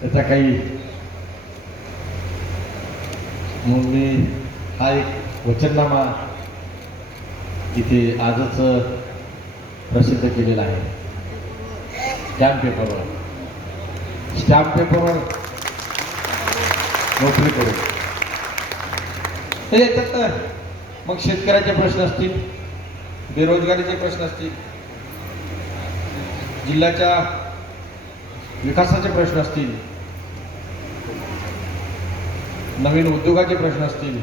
त्याचा काही म्हणून मी हा एक वचननामा इथे आजच प्रसिद्ध केलेला आहे. स्टॅम्प पेपरवर स्टॅम्प पेपरवर नोकरी करू. हे तर मग शेतकऱ्याचे प्रश्न असतील बेरोजगारीचे प्रश्न असतील जिल्ह्याच्या विकासाचे प्रश्न असतील नवीन उद्योगाचे प्रश्न असतील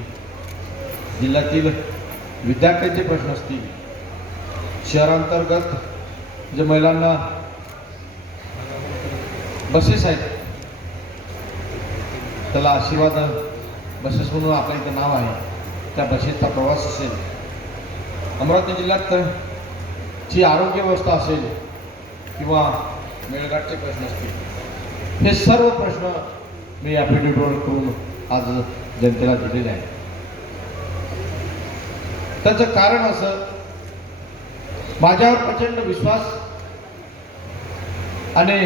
जिल्ह्यातील विद्यार्थ्यांचे प्रश्न असतील शहरांतर्गत जे महिलांना बसेस आहेत त्याला आशीर्वाद बसेस म्हणून आपल्या इथं नाव आहे. त्या बसेसचा प्रवास असेल अमरावती जिल्ह्यात ची आरोग्य व्यवस्था असेल किंवा मेळघाटचे प्रश्न असतील हे सर्व प्रश्न मी ॲफिडेविटवर करून आज जनतेला दिलेले आहे. त्याचं कारण असं माझ्यावर प्रचंड विश्वास आणि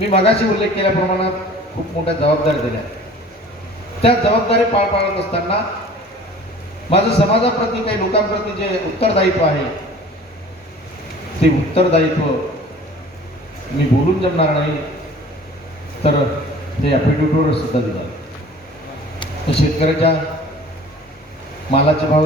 मी मागाशी उल्लेख केल्याप्रमाणे खूप मोठ्या जबाबदारी दिल्या त्या जबाबदारी पार पाडत असताना माझं समाजाप्रती काही लोकांप्रती जे उत्तरदायित्व आहे ते उत्तरदायित्व मी बोलून जमणार नाही तर ते ॲफिडेव्हिटवर सुद्धा दिलं. शेतकऱ्याच्या मालाचे भाव